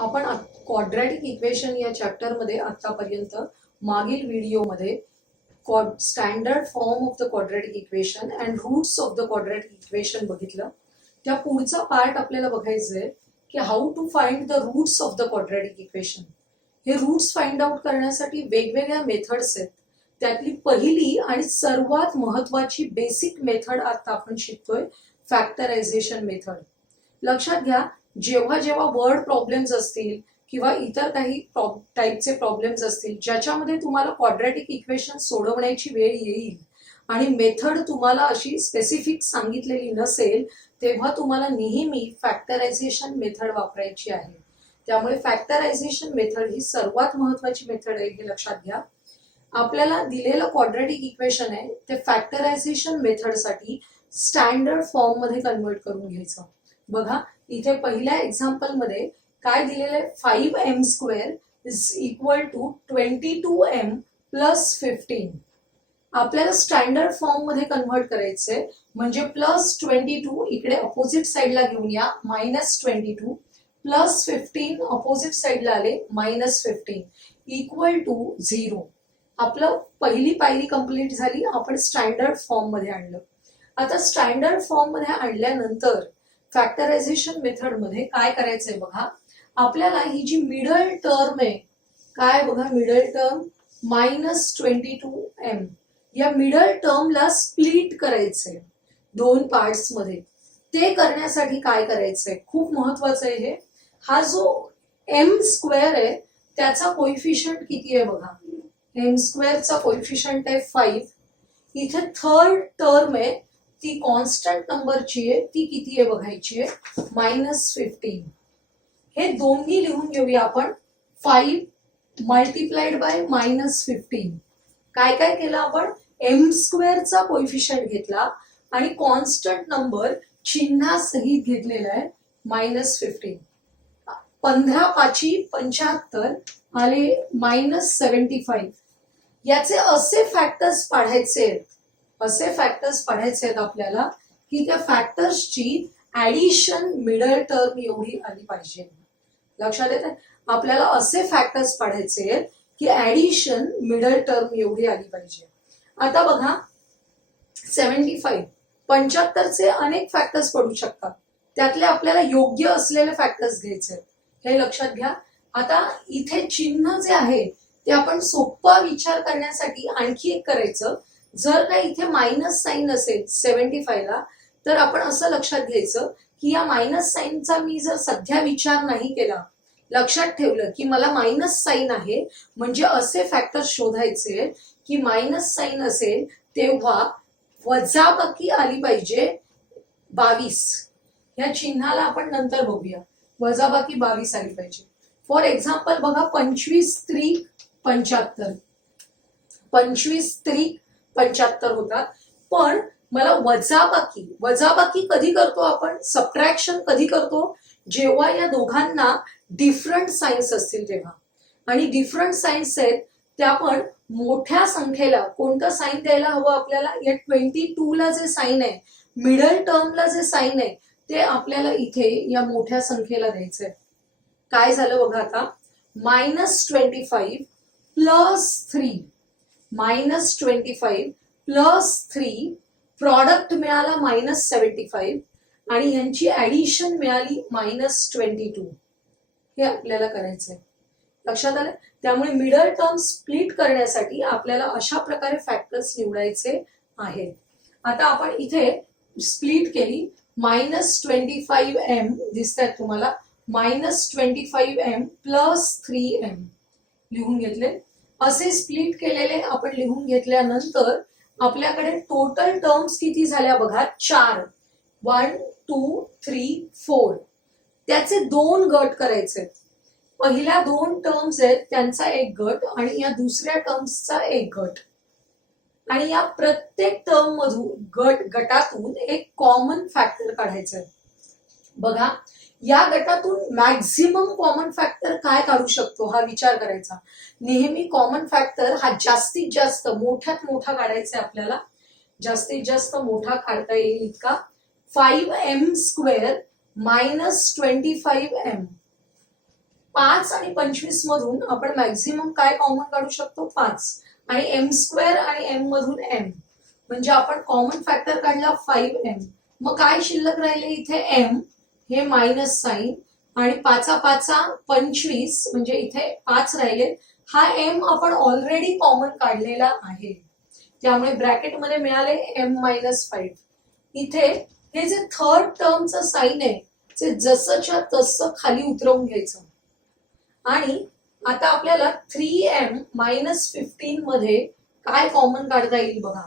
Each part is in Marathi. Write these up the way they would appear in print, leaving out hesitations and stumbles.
आपण क्वाड्रॅटिक इक्वेशन या चॅप्टर मध्ये आतापर्यंत मागील व्हिडिओमध्ये standard form of the quadratic equation and roots of the quadratic equation बघितलं. त्या पुढचा पार्ट आपल्याला बघायचं आहे की how to find the roots of the quadratic equation. हे रूट्स फाइंड आउट करण्यासाठी वेगवेगळ्या मेथड्स आहेत. त्यातली पहिली आणि सर्वात महत्वाची बेसिक मेथड आता आपण शिकतोय, फॅक्टरायझेशन मेथड. लक्षात घ्या, जेव्हा जेव्हा वर्ड प्रॉब्लेम्स असतील किंवा इतर काही टाईपचे प्रॉब्लेम्स असतील ज्याच्यामध्ये तुम्हाला क्वाड्रॅटिक इक्वेशन सोडवण्याची वेळ येईल आणि मेथड तुम्हाला अशी स्पेसिफिक सांगितलेली नसेल, तेव्हा तुम्हाला नेहमी फॅक्टरायझेशन मेथड वापरायची आहे. त्यामुळे फॅक्टरायझेशन मेथड ही सर्वात महत्वाची मेथड आहे, हे लक्षात घ्या. आपल्याला दिलेलं क्वाड्रॅटिक इक्वेशन आहे ते फॅक्टरायझेशन मेथडसाठी स्टँडर्ड फॉर्म मध्ये कन्वर्ट करून घ्यायचं. बघा, इथे पहिल्या एक्झाम्पल मध्ये काय दिलेलं आहे, 5m² is equal to 22m plus 15. आपल्याला स्टँडर्ड फॉर्म मध्ये कन्वर्ट करायचंय, म्हणजे प्लस 22 इकडे अपोजिट साइडला घेऊन या, -22 प्लस 15 अपोजिट साइडला आले -15 इक्वल टू 0. आपलं पहिली पायरी कंप्लीट झाली, आपण स्टँडर्ड फॉर्म मध्ये आणलं. आता स्टँडर्ड फॉर्म मध्ये आणल्यानंतर फॅक्टरायझेशन मेथड मध्ये काय करायचंय बघा, आपल्याला ही जी मिडल टर्म आहे, काय बघा मिडल टर्म -22m, या मिडल टर्मला स्प्लिट करायचंय दोन पार्ट्स मध्ये. ते करण्यासाठी काय करायचंय, खूप महत्वाचं आहे हे. हा जो m² आहे त्याचा कोइफिशियंट किती आहे बघा, m² चा कोइफिशियंट आहे 5. इथे थर्ड टर्म आहे ती कॉन्स्टंट नंबरची आहे, ती किती आहे बघायची आहे, -15. हे दोन्ही लिहून घेऊया आपण. 5 मल्टिप्लाइड बाय -15. काय काय केलं आपण, m² चा कोइफिशियंट घेतला आणि कॉन्स्टंट नंबर चिन्हासहित घेतलेला आहे -15. 15×5 75 आले -75. याचे असे फॅक्टर्स पाढायचे आहेत, आपल्याला की त्या फॅक्टर्सची ऍडिशन मिडल टर्म एवढी आली पाहिजे. लक्षात येते, आपल्याला असे फॅक्टर्स पाढायचे आहेत की ऍडिशन मिडल टर्म एवढी आली पाहिजे. आता बघा 75चे अनेक फॅक्टर्स पडू शकतात, त्यातले आपल्याला योग्य असलेले फॅक्टर्स घ्यायचे आहेत, हे लक्षात घ्या. आता इथे चिन्ह जे आहे ते आपण सोपा विचार करण्यासाठी आणखी एक करायचं. जर का इथे मायनस साइन असेल 75 ला, तर आपण असं लक्षात घ्यायचं की या मायनस साइनचा मी जर सध्या विचार नाही केला, लक्षात ठेवलं की मला मायनस साइन आहे, म्हणजे असे फॅक्टर शोधायचे की मायनस साइन असेल तेव्हा वजाबाकी आली पाहिजे 22. या चिन्हाला आपण नंतर बघूया, वजाबाकी 22 आली पाहिजे. फॉर एक्झाम्पल बघा, 25×3 75, 25×3 75 होतात. पण मला वजाबाकी कधी करतो आपण, सबट्रॅक्शन कधी करतो, जेव्हा या दोघांना डिफरंट साइन्स असतील तेव्हा. आणि डिफरंट साइन्स आहेत त्या पण मोठ्या संख्येला कोणतं साइन द्यायला हवं आपल्याला, या 22 ला जे साइन आहे, मिडल टर्मला जे साइन आहे, ते आपल्याला इथे या मोठ्या संख्येला द्यायचंय. काय झालं बघा आता, -25 प्लस 3, -25 प्लस 3, प्रॉडक्ट मिळाला -75 आणि यांची ऍडिशन मिळाली -22. हे आपल्याला करायचंय, लक्षात आलं. त्यामुळे मिडल टर्म स्प्लिट करण्यासाठी आपल्याला अशा प्रकारे फॅक्टर्स निवडायचे आहेत. आता आपण इथे स्प्लिट केली, -25m दिसतात तुम्हाला, -25m प्लस 3m लिहून घेतले. असे स्प्लिट केलेले आपण लिहून घेतल्यानंतर आपल्याकडे टोटल टर्म्स किती झाल्या बघा, 4. 1 2 3 4. त्याचे 2 गट करायचे. पहिल्या 2 टर्म्स आहेत त्यांचा एक गट आणि या दुसऱ्या टर्म्सचा एक गट. आणि या प्रत्येक टर्म मधून गटातून एक कॉमन फॅक्टर काढायचं. बघा, या गटातून मॅक्झिमम कॉमन फॅक्टर काय काढू शकतो हा विचार करायचा. नेहमी कॉमन फॅक्टर हा जास्तीत जास्त मोठ्यात मोठा काढायचा आपल्याला, जास्तीत जास्त मोठा काढता येईल इतका. 5m² - 25m 5 आणि 25 मधून आपण मॅक्झिमम काय कॉमन काढू शकतो? 5. आणि m² आणि m मधून m, म्हणजे आपण कॉमन फॅक्टर काढला 5m. मग काय शिल्लक राहिले इथे? m, हे मायनस साइन, आणि 5 5 25, म्हणजे इथे 5 राहिले. हा m आपण ऑलरेडी कॉमन काढलेला आहे, त्यामुळे ब्रॅकेटमध्ये मिळाले m-5. इथे हे जे थर्ड टर्मचं साइन आहे ते जसंच्या तसं खाली उतरवून घ्यायचं. आणि आता आपल्याला 3m-15 मध्ये काय कॉमन काढता येईल बघा.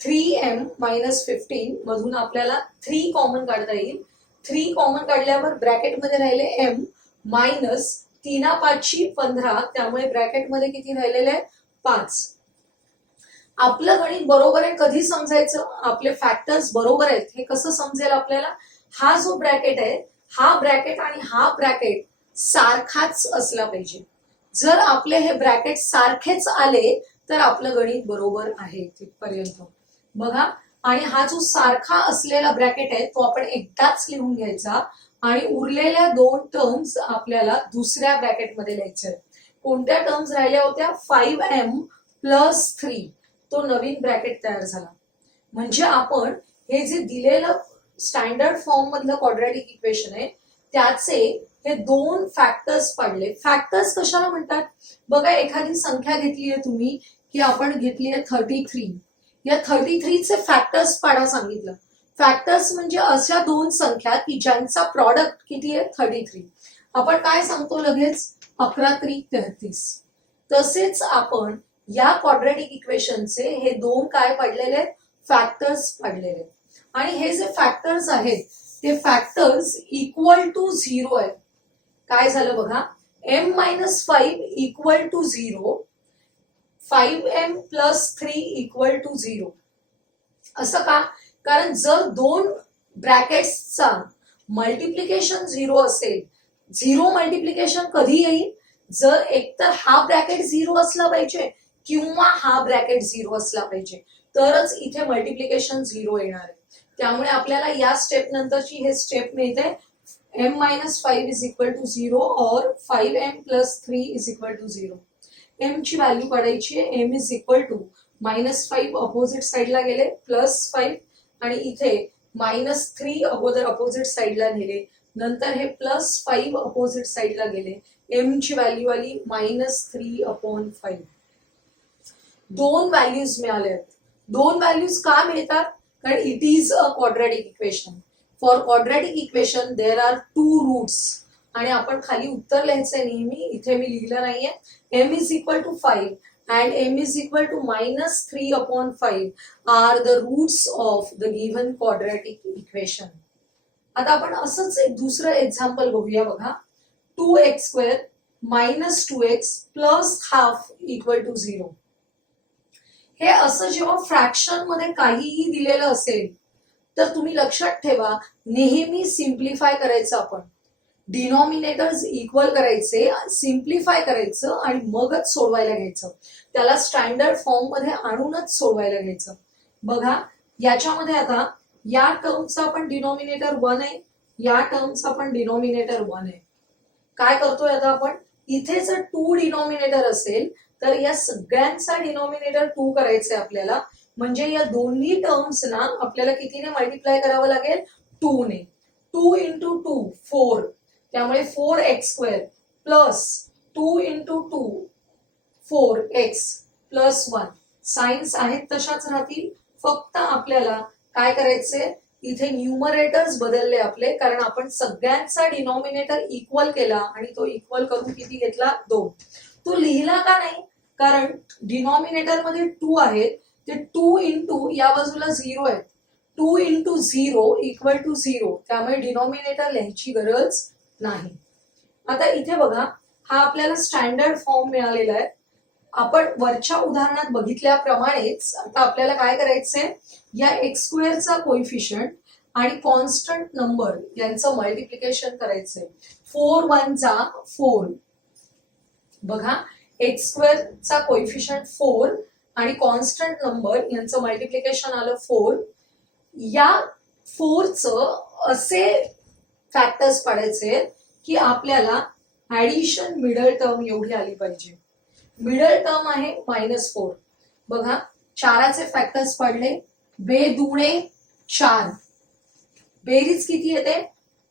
3m-15 मधून आपल्याला 3 कॉमन काढता येईल. 3 कॉमन काढल्यावर ब्रॅकेटमध्ये राहिले m मायनस 3 5 15, त्यामुळे ब्रॅकेटमध्ये किती राहिलेले आहे? 5. आपलं गणित बरोबर आहे कधी समजायचं? आपले फॅक्टर्स बरोबर आहेत हे कसं समजेल आपल्याला? हा जो ब्रॅकेट आहे, हा ब्रॅकेट आणि हा ब्रॅकेट सारखाच असला पाहिजे. जर आपले हे ब्रॅकेट सारखेच आले तर आपलं गणित बरोबर आहे तिथपर्यंत. बघा, आणि हा जो सारखा असलेला ब्रॅकेट आहे तो आपण एकदाच लिहून घ्यायचा, आणि उरलेल्या 2 टर्म्स आपल्याला दुसऱ्या ब्रॅकेटमध्ये लिहायच्या. कोणत्या टर्म्स राहिल्या होत्या? 5m+3, तो नवीन ब्रॅकेट तयार झाला. म्हणजे आपण हे जे दिलेलं स्टँडर्ड फॉर्म मधलं क्वाड्रॅटिक इक्वेशन आहे त्याचे हे 2 फॅक्टर्स पाडले. फॅक्टर्स कशाला म्हणतात? बघा, एखादी संख्या घेतली आहे तुम्ही, की आपण घेतली आहे 33, या 33 चे फॅक्टर्स पाडा सांगितलं. फॅक्टर्स म्हणजे अशा 2 संख्या की ज्यांचा प्रॉडक्ट किती आहे? 33. आपण काय सांगतो लगेच? 11×3=33. तसेच आपण या क्वाड्रॅटिक इक्वेशनचे हे 2 काय पडलेले आहेत? फॅक्टर्स पडलेले आहेत. आणि हे जे फॅक्टर्स आहेत ते फॅक्टर्स इक्वल टू 0 आहेत. काय झालं बघा, m-5 equal to 0, 5m+3 equal to 0. असं का? कारण जर 2 ब्रॅकेट्सचा मल्टिप्लिकेशन 0 असेल, 0 मल्टिप्लिकेशन कधी येईल? जर एकतर हा ब्रॅकेट 0 असला पाहिजे किंवा हा ब्रॅकेट 0 असला पाहिजे, तरच इथे मल्टिप्लिकेशन 0 येणार आहे. त्यामुळे आपल्याला या स्टेप नंतरची हे स्टेप मिळते m-5 इज इक्वल टू 0 और 5m+3 is equal to 0. m ची व्हॅल्यू काढायची आहे. m is equal to -5 opposite साइडला गेले, +5, आणि इथे -3 अगोदर अपोजिट साइडला नेले, नंतर हे +5 अपोजिट साइडला गेले. m ची व्हॅल्यू आली -3/5. 2 व्हॅल्यूज मिळाल्या. 2 व्हॅल्यूज का मिळतात? कारण it is a quadratic equation. For quadratic equation there are 2 roots, आणि आपण खाली उत्तर लिहायचंय नेहमी. इथे मी लिहिलं नाहीये. m is equal to 5 and m is equal to -3/5 are the roots of the given quadratic equation. आता आपण असंच एक दुसरं एक्झाम्पल बघूया. बघा, 2x² -2x +½ इक्वल टू 0. हे असं जेव्हा फ्रॅक्शन मध्ये काहीही दिलेलं असेल तर तुम्ही लक्षात ठेवा, नेहमी सिम्प्लिफाय करायचं. आपण डिनॉमिनेटर्स इक्वल करायचे, सिम्प्लिफाय करायचं, आणि मगच सोडवायला घ्यायचं. त्याला स्टँडर्ड फॉर्म मध्ये आणूनच सोडवायला घ्यायचं. बघा, याच्यामध्ये आता या टर्मचा आपण डिनॉमिनेटर 1 आहे, या टर्मचा पण डिनॉमिनेटर 1 आहे. काय करतोय आता आपण? इथे जर 2 डिनॉमिनेटर असेल तर या सगळ्यांचा डिनॉमिनेटर 2 करायचंय आपल्याला. म्हणजे या दोन्ही टर्म्सना आपल्याला कितीने मल्टिप्लाय करावं लागेल? 2 ने. 2 × 2 4, त्यामुळे 4x² प्लस 2 × 2 4x + 1. साइन्स आहेत तशाच राहतील, फक्त आपल्याला काय करायचंय? इथे न्यूमरेटर्स बदलले आपले, कारण आपण सगळ्यांचा डिनॉमिनेटर इक्वल केला आणि तो इक्वल करून किती घेतला? 2. तो लिहिला का नाही? कारण डिनॉमिनेटर मध्ये 2 आहेत, ते 2 × या बाजूला 0 आहेत. 2 × 0 इक्वल टू 0, त्यामुळे डिनॉमिनेटर लिहायची गरज नाही. आता इथे बघा, हा आपल्याला स्टँडर्ड फॉर्म मिळालेला आहे. आपण वरच्या उदाहरणात बघितल्याप्रमाणेच आता आपल्याला काय करायचंय? या x² चा कोइफिशियंट आणि कॉन्स्टंट नंबर यांचं मल्टिप्लिकेशन करायचंय. 4 1 4. बघा, x² चा कोइफिशियंट 4 आणि कॉन्स्टंट नंबर यांचं मल्टिप्लिकेशन आलं 4. या 4चं असे फॅक्टर्स पाडायचे की आपल्याला ऍडिशन मिडल टर्म एवढी आली पाहिजे. मिडल टर्म आहे -4. बघा चाराचे फॅक्टर्स पडले, बेदुणे 4, बेरीज किती येते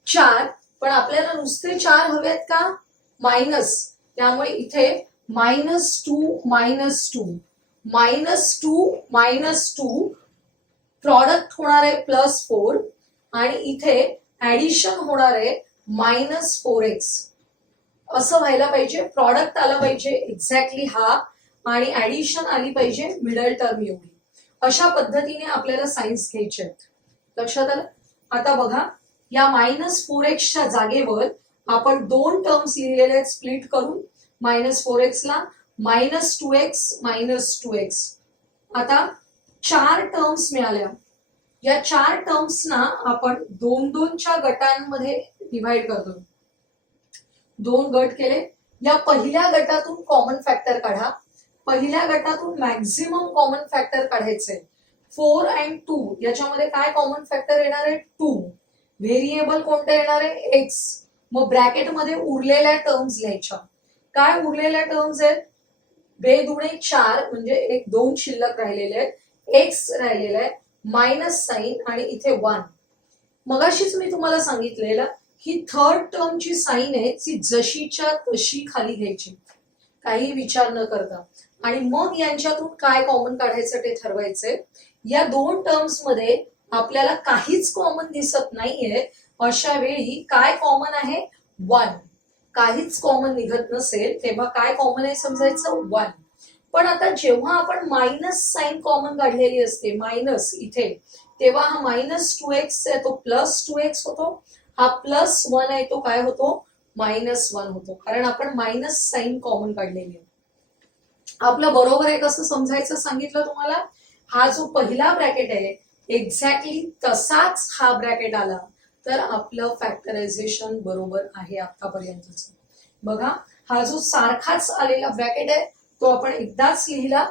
4, पण आपल्याला नुसते 4 हवेत का मायनस, त्यामुळे इथे -2 -2 प्रॉडक्ट होणार आहे +4 आणि इथे ऍडिशन होणार आहे -4x. असं व्हायला पाहिजे, प्रॉडक्ट आला पाहिजे एक्झॅक्टली हा आणि ऍडिशन आली पाहिजे मिडल टर्म एवढी. अशा पद्धतीने आपल्याला सायन्स घ्यायचे आहेत. लक्षात आलं. आता बघा या -4x च्या जागेवर आपण 2 टर्म्स लिहिलेले आहेत स्प्लिट करून. -4x ला -2x. आता 4 टर्म्स मिळाल्या. या 4 टर्म्सना आपण 2-2 च्या गटांमध्ये डिव्हाइड करतो. 2 गट केले. या पहिल्या गटातून कॉमन फॅक्टर काढा. पहिल्या गटातून मॅक्झिमम कॉमन फॅक्टर काढायचंय. 4 आणि 2 याच्यामध्ये काय कॉमन फॅक्टर येणार आहे 2. व्हेरिएबल कोणतं येणार आहे x. मग ब्रॅकेटमध्ये उरलेल्या टर्म्स लिहायच्या. काय उरलेल्या टर्म्स आहेत, बेदुणे 4 म्हणजे 2 शिल्लक राहिलेले आहेत, x राहिलेला आहे, मायनस साइन आणि इथे 1. मगाशीच मी तुम्हाला सांगितलेलं ही थर्ड टर्मची साइन आहे ती जशीच्या तशी खाली घ्यायची, काही विचार न करता, आणि मग यांच्यातून काय कॉमन काढायचं ते ठरवायचंय. या 2 टर्म्स मध्ये आपल्याला काहीच कॉमन दिसत नाहीये, अशा वेळी काय कॉमन आहे 1. काहीच कॉमन निघत नसेल तेव्हा काय कॉमन आहे समजायचं 1. पण आता जेव्हा आपण मायनस साइन कॉमन काढलेली असते मायनस इथे, तेव्हा हा -2x आहे तो +2x होतो, हा +1 आहे तो काय होतो -1 होतो, कारण आपण मायनस साइन कॉमन काढलेली आहे. आपलं बरोबर आहे कसं समजायचं सांगितलं तुम्हाला. हा जो पहिला ब्रॅकेट आहे एक्झॅक्टली तसाच हा ब्रॅकेट आला तर आपलं फॅक्टरायझेशन बरोबर आहे आतापर्यंतच. बघा हा जो सारखाच आलेला ब्रॅकेट आहे तो आपण एकदाच लिहिला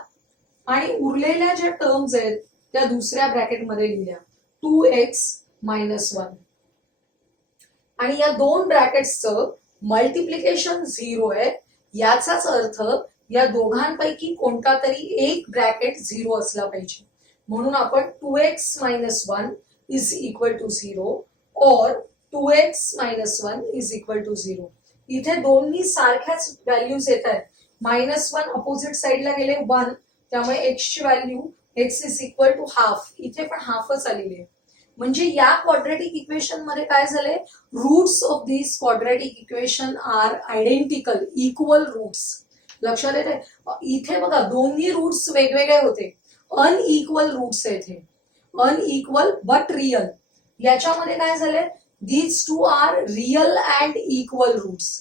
आणि उरलेल्या ज्या टर्म्स आहेत त्या दुसऱ्या ब्रॅकेटमध्ये लिहिल्या 2x - 1. आणि या 2 ब्रॅकेट्सचं मल्टिप्लिकेशन 0 आहे. याचाच अर्थ या दोघांपैकी कोणता तरी एक ब्रॅकेट 0 असला पाहिजे. म्हणून आपण 2x - 1 इज इक्वल टू 0 और 2x - 1 इज इक्वल टू 0. इथे दोन्ही सारख्याच व्हॅल्यूज येत आहेत. -1 अपोजिट साइडला गेले 1, त्यामुळे x ची value x is equal to half, इथे पण हाफच आलेली आहे. म्हणजे या क्वाड्रॅटिक इक्वेशन मध्ये काय झाले, roots of this quadratic equation are identical, equal roots. लक्षात येते. इथे बघा दोन्ही रूट्स वेगवेगळे होते, अनइक्वल रूट्स आहेत हे, अनइक्वल बट रियल. याच्यामध्ये काय झाले, these two are real and equal roots.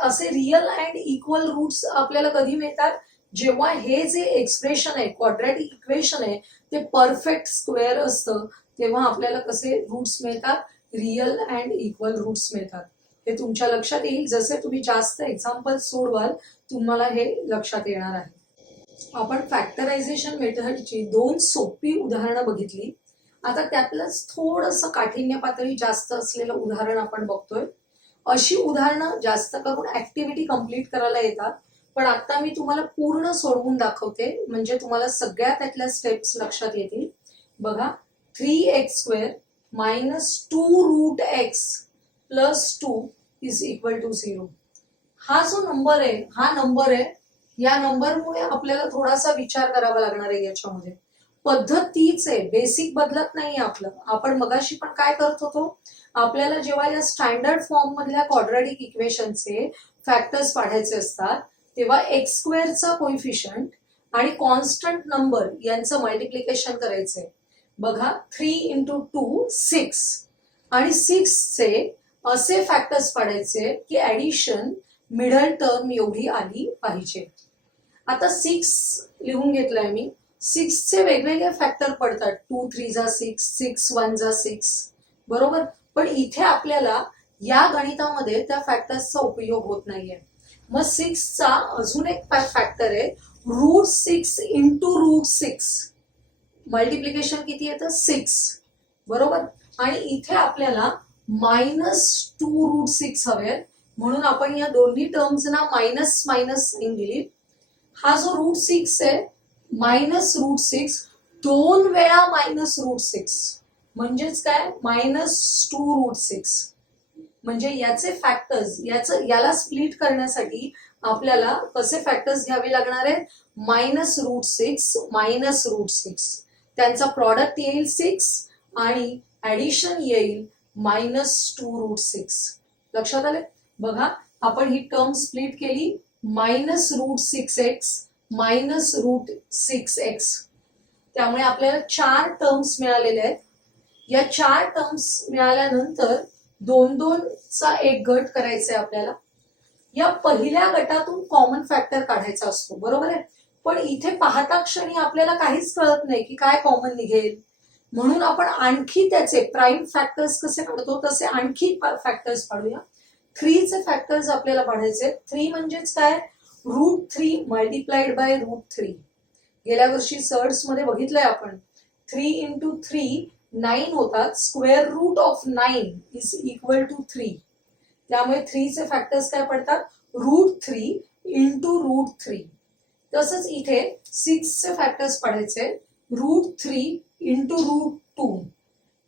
असे रियल अँड इक्वल रूट्स आपल्याला कधी मिळतात, जेव्हा हे जे एक्सप्रेशन आहे क्वाड्रॅटिक इक्वेशन आहे ते परफेक्ट स्क्वेअर असतं, तेव्हा आपल्याला कसे रूट्स मिळतात, रियल अँड इक्वल रूट्स मिळतात. हे तुमच्या लक्षात येईल जसे तुम्ही जास्त एक्झाम्पल सोडवाल तुम्हाला हे लक्षात येणार आहे. आपण फॅक्टरायझेशन मेथडची 2 सोपी उदाहरणं बघितली. आता त्यातलंच थोडंसं काठिण्य पातळी जास्त असलेलं उदाहरण आपण बघतोय. अशी उदाहरणं जास्त करून ऍक्टिव्हिटी कंप्लीट करायला येतात, पण आता मी तुम्हाला पूर्ण सोडवून दाखवते म्हणजे तुम्हाला सगळ्या त्यातल्या स्टेप्स लक्षात येतील. बघा 3x² - 2√x + 2 is equal to 0. हा जो नंबर आहे हा नंबर आहे. या नंबरमुळे आपल्याला थोडासा विचार करावा लागणार आहे. याच्यामध्ये पद्धत तीच आहे, बेसिक बदलत नाही आपलं. आपण मगाशी पण काय करत होतो, आपल्याला जेव्हा या स्टँडर्ड फॉर्म मधल्या क्वाड्रॅटिक इक्वेशनचे फॅक्टर्स काढायचे असतात तेव्हा x² चा कोइफिशियंट आणि कॉन्स्टंट नंबर यांचं मल्टिप्लिकेशन करायचंय. बघा 3 × 2 6 आणि 6 चे असे फॅक्टर्स काढायचे की ऍडिशन मिडल टर्म एवढी आली पाहिजे. आता 6 लिहून घेतलंय मी. 6 चे वेगवेगळे फॅक्टर पडतात, 2 3 जा 6, 6 1 जा 6, बरोबर. पण इथे आपल्याला या गणितामध्ये त्या फॅक्टर्सचा उपयोग होत नाहीये. मग 6 चा अजून एक फॅक्टर आहे √6 × √6. मल्टिप्लिकेशन किती येतं 6, बरोबर. आणि इथे आपल्याला -2√6 हवे, म्हणून आपण या दोन्ही टर्म्सना मायनस मायनस साइन दिली. हा जो √6 आहे -√6 दोन वेळा -√6 म्हणजेच काय -2√6. म्हणजे याचे फॅक्टर्स याला स्प्लिट करण्यासाठी आपल्याला कसे फॅक्टर्स घ्यावे लागणार आहेत -√6 -√6. त्यांचा प्रॉडक्ट येईल 6 आणि ऍडिशन येईल -2√6. लक्षात आले. बघा आपण ही टर्म स्प्लिट केली -√6x -√6x. त्यामुळे आपल्याला 4 टर्म्स मिळालेले आहेत. या 4 टर्म्स मिळाल्यानंतर 2-2चा एक गट करायचा आहे आपल्याला. या पहिल्या गटातून कॉमन फॅक्टर काढायचा असतो बरोबर आहे. पण इथे पाहता क्षणी आपल्याला काहीच कळत नाही की काय कॉमन निघेल. म्हणून आपण आणखी त्याचे प्राईम फॅक्टर्स कसे काढतो तसे आणखी फॅक्टर्स काढूया. 3 चे फॅक्टर्स आपल्याला काढायचे. 3 म्हणजेच काय √3 मल्टिप्लाइड बाय √3. गेल्या वर्षी सर्ट्स मध्ये बघितलंय आपण 3 × 3 9 होतात. Square root of 9 is equal to 3. त्यामुळे 3 चे फॅक्टर्स काय पडतात √3 × √3. तसंच इथे 6 चे फॅक्टर्स पडायचे √3 × √2.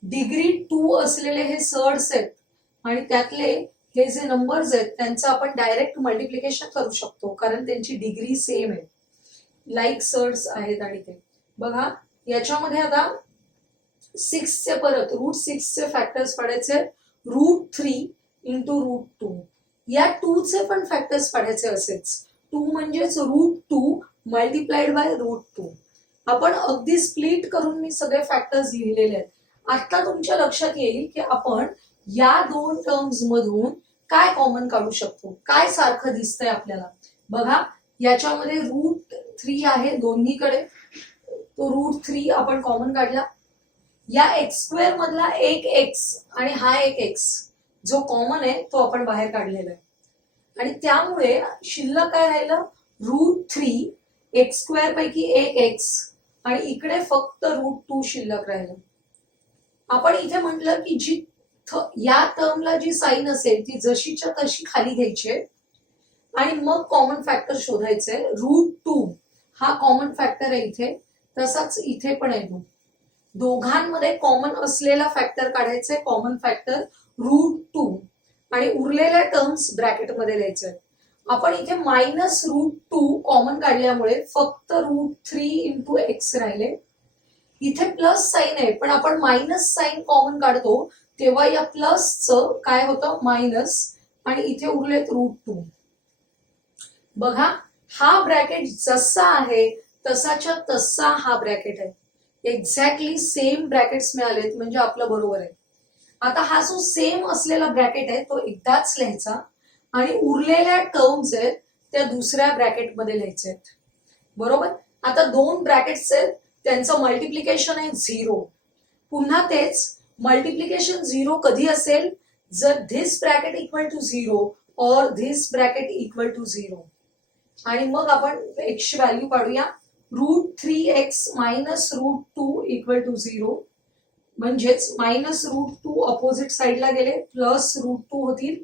डिग्री 2 असलेले हे सर्ट्स आहेत आणि त्यातले हे जे नंबर्स आहेत त्यांचं आपण डायरेक्ट मल्टिप्लिकेशन करू शकतो कारण त्यांची डिग्री सेम आहे. लाईक सर्ट्स आहेत. आणि ते बघा याच्यामध्ये आता 6 चे परत √6 चे फॅक्टर्स पडायचे √3 × √2. या 2 चे पण फॅक्टर्स पडायचे असेच. 2 म्हणजेच √2 मल्टिप्लाइड बाय √2. आपण अगदी स्प्लिट करून मी सगळे फॅक्टर्स लिहिलेले आहेत. आता तुमच्या लक्षात येईल की आपण या 2 टर्म्स मधून काय कॉमन काढू शकतो. काय सारखं दिसतंय आपल्याला. बघा याच्यामध्ये √3 आहे दोन्हीकडे. तो √3 आपण कॉमन काढला. या x² मधला एक x आणि हा एक x जो कॉमन आहे तो आपण बाहेर काढलेला आहे. आणि त्यामुळे शिल्लक काय राहिलं √3 x² पैकी एक x आणि इकडे फक्त √2 शिल्लक राहिलं. आपण इथे म्हटलं की जी या टर्मला जी साइन असेल ती जशीच्या तशी खाली घ्यायची आणि मग कॉमन फॅक्टर शोधायचे. √2 हा कॉमन फॅक्टर आहे इथे. तसाच इथे पण आहे. दोघांमध्ये कॉमन असलेला फॅक्टर काढायचे कॉमन फॅक्टर √2 आणि उरलेल्या टर्म्स ब्रॅकेटमध्ये द्यायचे. आपण इथे -√2 कॉमन काढल्यामुळे फक्त √3 × x राहिले. इथे प्लस साइन आहे पण आपण मायनस साइन कॉमन काढतो तेव्हा या प्लसचं काय होतं मायनस आणि इथे उरलेत √2. बघा हा ब्रॅकेट जसा आहे तसाच्या तसा हा ब्रॅकेट आहे. एक्झॅक्टली सेम ब्रॅकेट्स मिळालेत म्हणजे आपलं बरोबर आहे. आता हा जो सेम असलेला ब्रॅकेट आहे तो एकदाच लिहायचा आणि उरलेल्या टर्म्स आहेत त्या दुसऱ्या ब्रॅकेटमध्ये लिहायचे आहेत बरोबर. आता 2 ब्रॅकेट्स आहेत त्यांचं मल्टिप्लिकेशन आहे 0. पुन्हा तेच मल्टिप्लिकेशन 0 कधी असेल जर धिस ब्रॅकेट इक्वल टू 0 और धिस ब्रॅकेट इक्वल टू 0. आणि मग आपण x ची व्हॅल्यू काढूया. √3x -√2 इक्वल टू 0 म्हणजेच -√2 अपोजिट साइडला गेले प्लस √2 होतील.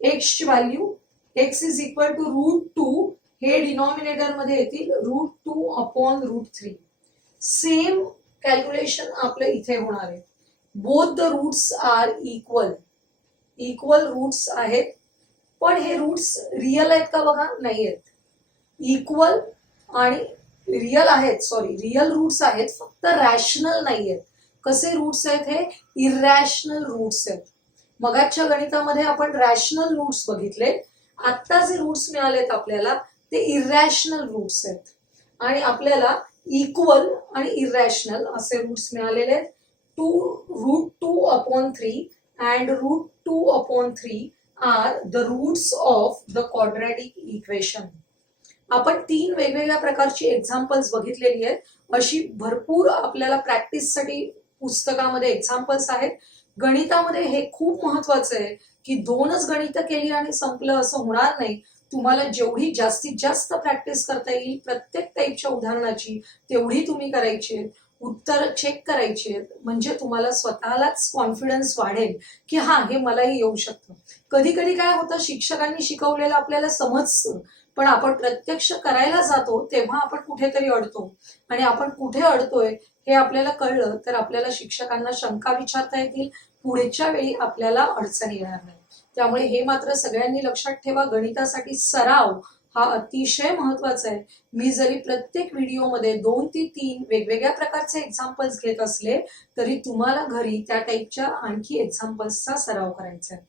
x ची value x is equal to √2 हे डिनॉमिनेटर मध्ये येतील √2/√3. सेम कॅल्क्युलेशन आपलं इथे होणार आहे. Both the roots are equal roots आहेत पण हे रूट्स रिअल आहेत का बघा नाही आहेत. इक्वल आणि रिअल आहेत रिअल रूट्स आहेत फक्त रॅशनल नाही आहेत. कसे रूट्स आहेत हे इरॅशनल रूट्स आहेत. मगाच्या गणितामध्ये आपण रॅशनल रूट्स बघितले. आता जे रूट्स मिळालेत आपल्याला ते इरॅशनल रूट्स आहेत आणि आपल्याला इक्वल आणि इरॅशनल असे रूट्स मिळालेले आहेत. √2/3 and √2/3 are the roots of the quadratic equation. आपण 3 वेगवेगळ्या प्रकारची एक्झाम्पल्स बघितलेली आहेत. अशी भरपूर आपल्याला प्रॅक्टिससाठी पुस्तकामध्ये एक्झाम्पल्स आहेत. गणितामध्ये हे खूप महत्वाचं आहे की 2च गणितं केली आणि संपलं असं होणार नाही. तुम्हाला जेवढी जास्तीत जास्त प्रॅक्टिस करता येईल प्रत्येक टाईपच्या उदाहरणाची तेवढी तुम्ही करायची आहे. उत्तर चेक करायची आहेत, म्हणजे तुम्हाला स्वतःलाच कॉन्फिडन्स वाढेल की हा हे मलाही येऊ शकतं. कधी कधी काय होतं, शिक्षकांनी शिकवलेलं आपल्याला समजतं, पण आपण प्रत्यक्ष करायला जातो तेव्हा आपण कुठेतरी अडतो. आणि आपण कुठे अडतोय हे आपल्याला कळलं तर आपल्याला शिक्षकांना शंका विचारता येतील, पुढच्या वेळी आपल्याला अडचण येणार नाही. त्यामुळे हे मात्र सगळ्यांनी लक्षात ठेवा, गणितासाठी सराव हा अतिशय महत्वाचा आहे. मी जरी प्रत्येक व्हिडिओमध्ये 2 ते 3 वेगवेगळ्या प्रकारचे एक्झाम्पल्स घेत असले तरी तुम्हाला घरी त्या टाईपच्या आणखी एक्झाम्पल्सचा सराव करायचा आहे.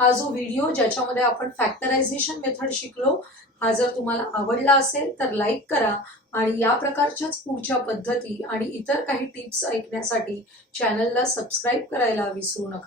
हा जो व्हिडिओ ज्याच्यामध्ये आपण फॅक्टरायझेशन मेथड शिकलो, हा जर तुम्हाला आवडला असेल तर लाईक करा आणि या प्रकारच्याच पुढच्या पद्धती आणि इतर काही टिप्स ऐकण्यासाठी चॅनलला सबस्क्राईब करायला विसरू नका.